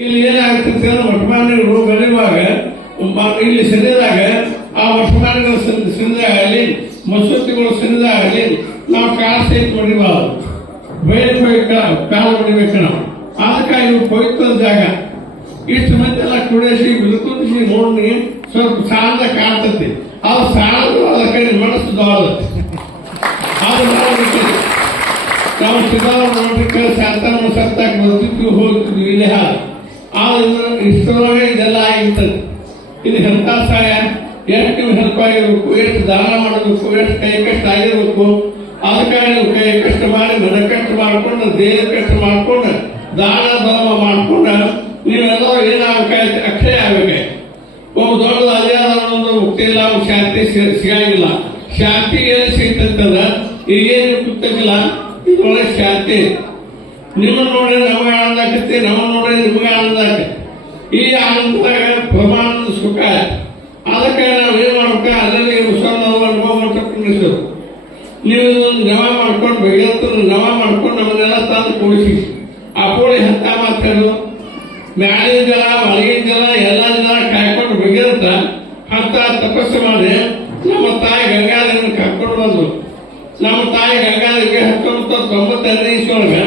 ಇಲ್ಲಿ ಏನಾಗ್ತದೆ ವಟಮಾನಿಗಳು ಬೆಳೆಯುವಾಗ ಇಲ್ಲಿ ಸರಿದಾಗ ಆ ವಟಮಾನಿಗಳು ಸರಿದಾಗಲಿ ಮಸೂತಿಗಳು ಸರಿದಾಗಲಿ ನಾವು ಕಾಲ ಸಹಿತ ಹೊಡಿಬಾರ್ದು, ಕಾಲ ಹೊಡಿಬೇಕು ನಾವು. ಅದಕ್ಕೆ ಇವು ಪವಿತ್ರ ಜಾಗ ಇಷ್ಟು ಮಂದಿ ಎಲ್ಲ ಕುಡಿಸಿ ಬಿರುಕುದಿಸಿ ನೋಡಿ ಸ್ವಲ್ಪ ಸಾಲದ ಕಾಣ್ತತಿ. ಅದು ಸಾಲದು ಅದಕ್ಕೆ ಮನಸ್ಸು ದೊಡ್ಡದು. ಅದು ನಾವು ಸಿದ್ಧಾರ ನೋಡ್ಲಿಕ್ಕೆ ಶಾಂತನ ಸತ್ತಾಗ ಬರ್ತಿದ್ವಿ ಹೋಗ್ತಿದ್ವಿ ಇಲ್ಲಿ ಹಾಲು ಆದ್ರೆ ಇಷ್ಟರೊಳಗೆ ಇದೆಲ್ಲ ಆಗಿರ್ತದೆ. ಇದು ಹೆಲ್ಪ್ ಸಹಾಯ ಎಷ್ಟು ನೀವು ಹೆಲ್ಪ್ ಆಗಿರ್ಬೇಕು, ಎಷ್ಟು ದಾನ ಮಾಡಬೇಕು, ಎಷ್ಟು ಕೈ ಕಷ್ಟ ಆಗಿರ್ಬೇಕು. ಅದಕ್ಕೆ ನೀವು ಕೈ ಕಷ್ಟ ಮಾಡಿ ಮನ ಕಷ್ಟ ಮಾಡ್ಕೊಂಡು ದೇಹ ಕಷ್ಟ ಮಾಡ್ಕೊಂಡು ದಾನ ಧರ್ಮ ಮಾಡ್ಕೊಂಡು ನೀವೆಲ್ಲ ಏನಾಗಬೇಕಾಯ್ತು ಅಕ್ಷಯ ಆಗ್ಬೇಕಾಯ್ತು. ಒಬ್ಬ ದೊಡ್ಡದು ಅಲ್ಲಿಯಾದ ಮುಕ್ತಿ ಇಲ್ಲ, ಶಾಂತಿ ಸಿಗಂಗಿಲ್ಲ. ಶಾಂತಿ ಏನು ಸಿಗ್ತಂತದ ಈಗೇನು ಗೊತ್ತಿಲ್ಲ. ಇದ್ರೊಳಗೆ ಶಾಂತಿ ನಿಮ್ಮನ್ನು ನೋಡಿ ನಮಗೆ ಆನಂದ ಆಕತಿ, ನಮ್ಮನ್ನು ನೋಡಿ ನಿಮಗೆ ಆನಂದ ಆಕತಿ. ಈ ಆನಂದದಾಗ ಪ್ರಮಾಣದ ಸುಖ. ಅದಕ್ಕೆ ನಾವು ಏನ್ ಮಾಡ್ಬೇಕು, ಅದರಲ್ಲಿ ಅನುಭವ ಮಾಡ್ಕೊಂಡು ನೀವು ನವ ಮಾಡ್ಕೊಂಡು ಬೆಳೆಯತ್ತು ನವ ಮಾಡ್ಕೊಂಡು ನಮ್ಮನ್ನೆಲ್ಲ ತಂದು ಕೂಡಿಸಿ ಆ ಕೋಳಿ ಹತ್ತ ಮಾತಾಡು ಮ್ಯಾಲಿನ ಜಲ ಒಳಗಿನ ಜಲ ಎಲ್ಲ ಜನ ಕಾಯ್ಕೊಂಡು ಬೆಗೆತ್ತ ಹತ್ತ ತಪಸ್ಸು ಮಾಡಿ ನಮ್ಮ ತಾಯಿ ಗಂಗಾದೇವಿನ ಕರ್ಕೊಂಡು ಬಂದು. ನಮ್ಮ ತಾಯಿ ಗಂಗಾದೇವಿಗೆ 1992 ಇಸ್ವಿಯೊಳಗೆ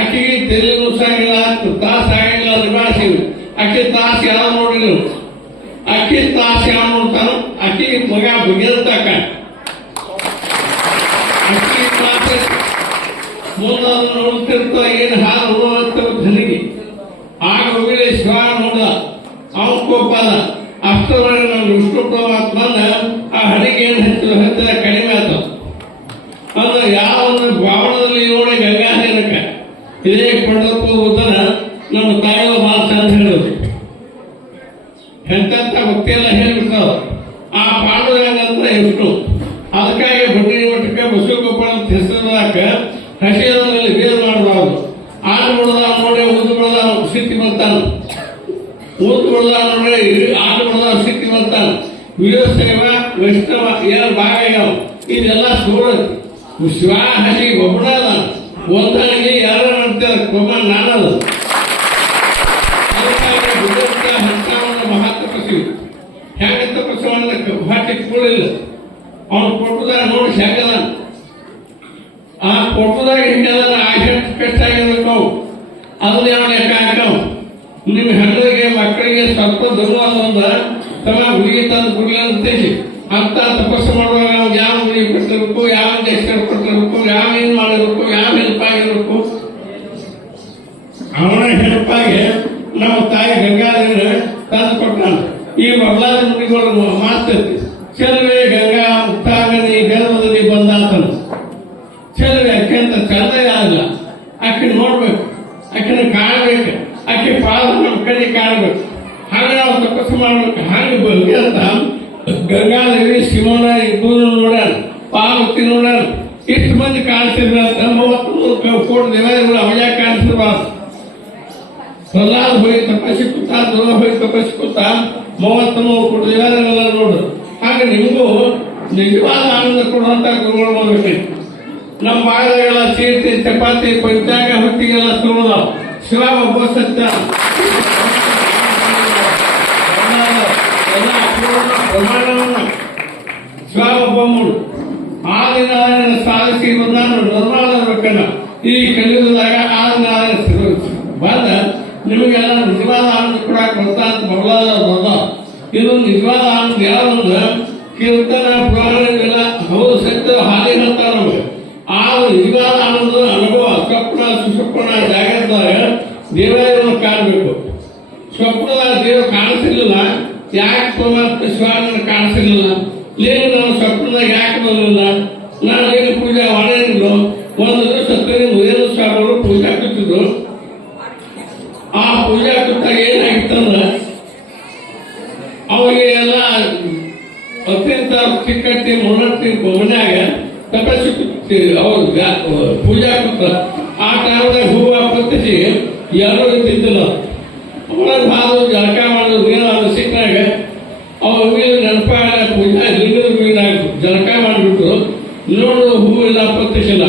ಅಕ್ಕಿಗೆ ತೆಲಿ ನುಸಾಗಿಲ್ಲ, ತಾಸ ಆಗಿಲ್ಲ, ನಿಭಾಯಿಸಿ ಅಕ್ಕಿ ತಾಸ ಯಾವ ನೋಡಿಲ್ಲ. ಅಕ್ಕಿ ತಾಸ ಯಾವ ನೋಡ್ತಾನೋ ಅಕ್ಕಿಗೆ ಮಗ ಬಗೆದತ್ತಾಕ ಅಕ್ಕಿ ತಾಸ ಮುಂದೆ ನೋಡ್ತಿರ್ತ ಏನು ಹಾಲು ಧನಿಗೆ ಆಗ ಹೋಗಿಲ್ಲ. ಶಿವ ನೋಡ ಅವನ ಕೋಪದ ಅಷ್ಟರೊಳಗೆ ನಾವು ವಿಷ್ಣು ಪರಮಾತ್ಮನ ಆ ಹಣಿಗೆ ಏನು ಹೆಚ್ಚಿದ ಕಡಿಮೆ ಆತ. ಅಂದ್ರೆ ಯಾವ ಒಂದು ಭಾವನದಲ್ಲಿ ನೋಡಿ ಗಂಗಾಧರಕ್ಕೆ ಇದೇ ಪಂಡರಪ್ಪ ಉದ್ದನ ನಮ್ಮ ತಾಯಿಯ ಮಾತ ಅಂತ ಹೇಳೋದು ಎಂತೆಂತ ಭಕ್ತಿ ಎಲ್ಲ ಹೇಳ್ಬಿಡ್ತಾವ. ಆ ಪಾಂಡುರಂಗಂತ ಎಷ್ಟು ಅದಕ್ಕಾಗಿ ಬಡ್ಡಿ ಮಠಕ್ಕೆ ಬಸವಗೋಪಾಲ ಅಂತ ಹೆಸರಾಕ ಹಸಿಯಲ್ಲಿ ಬೇರು ಮಾಡಬಾರ್ದು. ಆಡು ಬಿಡದ ನೋಡಿ ಉದ್ದು ಬಿಡದ ಸ್ಥಿತಿ ಬರ್ತಾನ, ಉದ್ದು ಬಿಡದ ನೋಡಿ ಆಡು ಬಿಡದ ಸ್ಥಿತಿ ಬರ್ತಾನ. ವೀರಶೈವ ವೈಷ್ಣವ ಏನು ಭಾಗ ಯಾವ ಇದೆಲ್ಲ ಸೂರತ್ ಶಿವ ಹಸಿ ಒಬ್ಬಡದ ಒಂದಾಗಿ ಯಾರು ಮಾಡ್ತಾರೆ ಕೊಮ್ಮ ನಾನದು. ಮಹಾ ತಪಸ್ವಿ ಹೆಂಗ ತಪಸ್ಸವನ್ನ ಭಾಷೆ ಕೂಡಿಲ್ಲ. ಅವನು ಕೊಟ್ಟದಾಗ ನೋಡಿ ಹೆಂಗದ ಆ ಕೊಟ್ಟದಾಗ ಹಿಂಗೆಲ್ಲ ಆಶಕ್ತಿ ಕಷ್ಟ ಆಗಿರ್ಬೇಕು. ಅವು ಅದನ್ನ ಯಾವ ಲೆಕ್ಕ ಹಾಕವು. ನಿಮ್ಮ ಹೆಣ್ಣಿಗೆ ಮಕ್ಕಳಿಗೆ ಸ್ವಲ್ಪ ಧರ್ಮವಾದ ಒಂದು ತಮ್ಮ ಹುಡುಗಿ ತಂದು ಕುಡಿ ಅಂತೇಳಿ ಅಂತ ತಪಸ್ಸು ಮಾಡುವಾಗ ನಾವು ಯಾವ ಹುಡುಗಿ ಕೊಟ್ಟಿರ್ಬೇಕು, ಯಾವ ಇಂಜೆಕ್ಷನ್ ಕೊಟ್ಟಿರ್ಬೇಕು, ಯಾವ ಏನ್ ಮಾಡಿರ್ಬೇಕು, ಯಾವ ಹೆಲ್ಪ್ ಆಗಿರ್ಬೇಕು. ಅವನ ಹೆಲ್ಪ್ ಆಗಿ ನಮ್ಮ ತಾಯಿ ಗಂಗಾದೇವಿನ ತಂದು ಕೊಟ್ಟಾನ. ಈ ಬದಲಾದ ನುಡಿಗಳು ಮಾತೈತಿ. ಚೆಲುವೆ ಗಂಗಾ ಮುಕ್ತಾಗನಿ ಗರ್ಭದಲ್ಲಿ ಬಂದಾತನು. ಚೆಲುವೆ ಅತ್ಯಂತ ಚಂದ ಆಗಲ್ಲ. ಆಕೆ ನೋಡ್ಬೇಕು, ಆಕೆನ ಕಾಣಬೇಕು, ಆಕೆ ಪಾದ ನಮ್ಮ ಕಡೆ ಕಾಣಬೇಕು. ಹಾಗೆ ನಾವು ತಪಸ್ಸು ಮಾಡ್ಬೇಕು. ಹಾಗೆ ಬಗ್ಗೆ ಅಂತ ಗಂಗಾದೇವಿ ಶಿವನ ಇಬ್ಬರು ನೋಡ್ಯಾರ, ಪಾರ್ವತಿ ನೋಡ್ಯಾರ. ಇಷ್ಟು ಮಂದಿ ಕಾಣಿಸಿದ್ರ ಅಂತ 33 ಕೋಟಿ ದೇವತೆಗಳು ಅವಾಗ ಕಾಣಿಸಿರ್ಬಾರ್ದು. ಪ್ರಹ್ಲಾದ್ ಹೋಗಿ ತಪಸ್ಸಿ ಕೂತ, ಧ್ರುವ ಹೋಗಿ ತಪಸ್ಸಿ ಕೂತ, 33 ಕೋಟಿ ದೇವತೆಗಳೆಲ್ಲ ನೋಡ್ರು. ಹಾಗೆ ನಿಮಗೂ ನಿಜವಾದ ಆನಂದ ಕೊಡುವಂತ ಗುರುಗಳು ಹೋಗ್ಬೇಕು. ನಮ್ಮ ಭಾಗದಾಗೆಲ್ಲ ಚೀರ್ತಿ ಚಪಾತಿ ಪಂಚಾಂಗ ಹೊತ್ತಿಗೆಲ್ಲ ಸುರುದಾವ್. ಶಿವ ಒಬ್ಬ ಸತ್ಯ ಪ್ರಮಾಣವನ್ನು ಶಿವ ಒಬ್ಬ ಮೂಡು ಆ ದಿನ ಸಾಧಿಸಿ ಬಂದ ನಿರ್ಮಾಣ ಈ ಕಲಿಯುಗದಾಗ ಆ ದಿನ ಬಂದ ನಿಮಗೆಲ್ಲ ನಿಜವಾದ ಆನಂದ ಕೊಡಕ್ಕೆ ಬರ್ತಾ ಅಂತ ಬರಲಾದ. ಇದು ನಿಜವಾದ ಆನಂದ ಯಾವ್ದು ಕೀರ್ತನ ಪುರಾಣಗಳೆಲ್ಲ ಹೌದು ಸತ್ಯ ಹಾಲಿ ಹೇಳ್ತಾರೆ ನಮಗೆ. ಆ ನಿಜವಾದ ಆನಂದ ಅನುಭವ ಸ್ವಪ್ನ ಸುಸ್ವಪ್ನ ಜಾಗದಾಗ ದೇವಾಲಯವನ್ನು ಕಾಣಬೇಕು. ಸ್ವಪ್ನದಾಗ ದೇವರು ಕಾಣಿಸಿರ್ಲಿಲ್ಲ, ಯಾಕೆ ಪರಮಾತ್ಮ ಶಿವನ ಕಾಣಿಸಿರ್ಲಿಲ್ಲ, ಏನು ನಾನು ಸ್ವಪ್ನದಾಗ ಯಾಕೆ ಬರಲಿಲ್ಲ, ನಾನು ಏನು ಪೂಜೆ ಮಾಡೇನಿಲ್ಲ. ಒಂದು ದಿವಸ ಮುದೇನ ಸ್ವಾಮಿಗಳು ಪೂಜಾ ಕೂತಿದ್ರು. ಆ ಪೂಜಾ ಕೂತಾಗ ಏನಾಗಿತ್ತಂದ್ರ ಅವಾಗ ಎಲ್ಲ ಅತ್ಯಂತ ಚಿಕ್ಕಟ್ಟಿ ಮುನ್ನಟ್ಟಿ ಮನ್ಯಾಗ ತಪಸ್ಸು ಅವ್ರು ಪೂಜಾ ಕೂತ. ಆ ಟೈಮ್ದಾಗ ಹೂವು ಪತ್ತಿಸಿ ಯಾರು ತಿಂದಿಲ್ಲ. ಒಳಗೆ ಹಾದು ಜಳಕ ಮಾಡೋದು ನೀರು ಸಿಕ್ಕಾಗ ಅವ್ರ ನೆನಪ ಪೂಜಾ ಲಿಂಗದ ಜಳಕ ಮಾಡಿಬಿಟ್ಟು ನೋಡು ಹೂವು ಇಲ್ಲ ಪತ್ತಿಸಿಲ್ಲ.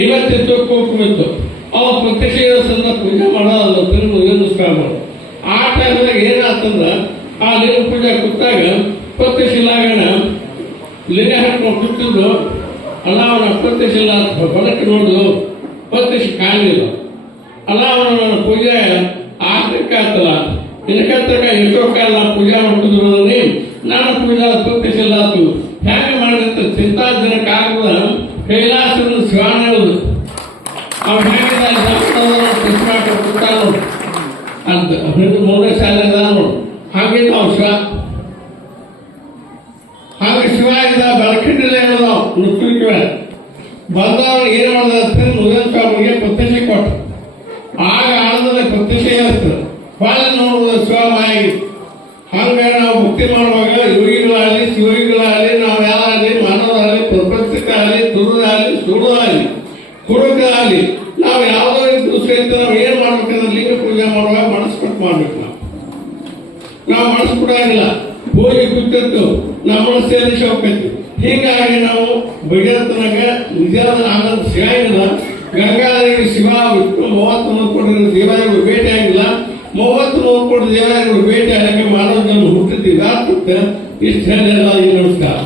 ಇವತ್ತಿತ್ತು ಕೂತ್ಬಿತ್ತು ಅವ್ರು ಪ್ರತ್ಯಕ್ಷ ಶಿವಸನ್ನ ಪೂಜೆ ಮಾಡೋದು ಮುಗಿಸ್ಕೊಂಡು ಆ ಟೈಮ್ನಾಗ ಏನಾಗ್ತಂದ್ರ ಆ ಲಿಂಗ ಪೂಜೆ ಕೂತಾಗ ಪತ್ತಶಿಲಾಗಣ ಲಿಂಗ ಹಾಕೊಂಡು ಕೂತಿದ್ದು ಅಲ್ಲ ಅವನ ಪತ್ತಶಿಲ ಹೊರಕ್ಕೆ ನೋಡುದು ಪತ್ತಶಿ ಕಾಣಲಿಲ್ಲ ಅಲ್ಲ ಅವನ ಪೂಜೆ ಆಗ್ಲಿಕ್ಕಾಗ್ತಲ್ಲ ಇದಕ್ಕಂತಕ ಎಷ್ಟೋ ಕಾಲ ಪೂಜೆ ಮಾಡ್ತಿದ್ರು ನಾನು ಪೂಜೆ ಪತ್ತಶಿಲ ಆತು ಹೇಗೆ ಮಾಡಿದಂತ ಚಿಂತಾಜನಕ ಆಗದ ಕೈಲಾಸವನ್ನು ಶಿವಾನ ಹೇಳುದು ಅವ್ರು ಹೇಗೆ ಕೂತಾನು ಅಂತ ಮೂರನೇ ಶಾಲೆ ನೋಡು ಹಾಗಿದ್ದ ಅವ್ನು ಶಿವ ಹಾಗೆ ಶಿವ ಇದ್ದ ಬೆಳಕಿಂಡಲೇ ಹೇಳೋದು ನುಗ್ಗಿವ ಬಂದವ್ರು ಏನು ಮಾಡಿದ ಮುಗಿದ ಸ್ವಾಮಿಗೆ ಪತ್ತಶಿ ಕೊಟ್ಟು ಆಗ ಆನಂದದ ಪತ್ತಶಿ ಇರ್ತದೆ ಬಾಳ ನೋಡುವುದು ಶಿವ ಮಾಯಿ ಹಂಗ ನಾವು ಭಕ್ತಿ ಮಾಡುವಾಗ ಯೋಗಿಗಳಾಗಲಿ ಶಿವಯೋಗಿಗಳಾಗಲಿ ನಾವು ಯಾರಾಗಲಿ ಮಾನವರಾಗಲಿ ಪ್ರಪಂಚಕ್ಕಾಗಲಿ ದುರ್ದಾಗಲಿ ಸುಡುದಾಗಲಿ ಕುಡುಕಾಗಲಿ ನಾವು ಯಾವುದೋ ಇದ್ದು ಸಹಿತ ನಾವು ಏನ್ ಮಾಡ್ಬೇಕಂದ್ರೆ ಲಿಂಗ ಪೂಜೆ ಮಾಡುವಾಗ ಮನಸ್ಸು ಕೊಟ್ಟು ಮಾಡ್ಬೇಕು ನಾವು ಮನಸ್ಸು ಕೊಡಂಗಿಲ್ಲ ಹೋಗಿ ಕೂತಿತ್ತು ನಮ್ಮ ಮನಸ್ಸಲ್ಲಿ ಹೋಗ್ತೈತಿ ಹೀಗಾಗಿ ನಾವು ಭಗವಂತನಾಗ ನಿಜವಾದ ಆನಂದ ಸಿಗಂಗಿಲ್ಲ ಗಂಗಾದೇವಿ ಶಿವ ವಿಷ್ಣು 33 ಕೋಟಿ ದೇವಾಲಯಗಳು ಭೇಟಿ ಆಗಿಲ್ಲ 33 ಕೋಟಿ ದೇವಾಲಯಗಳು ಭೇಟಿ ಆಗಕ್ಕೆ ಮಾನವ ಜನ ಹುಟ್ಟಿದ್ದೀವಿ ಇಷ್ಟು ಹೇಳ ನಮಸ್ಕಾರ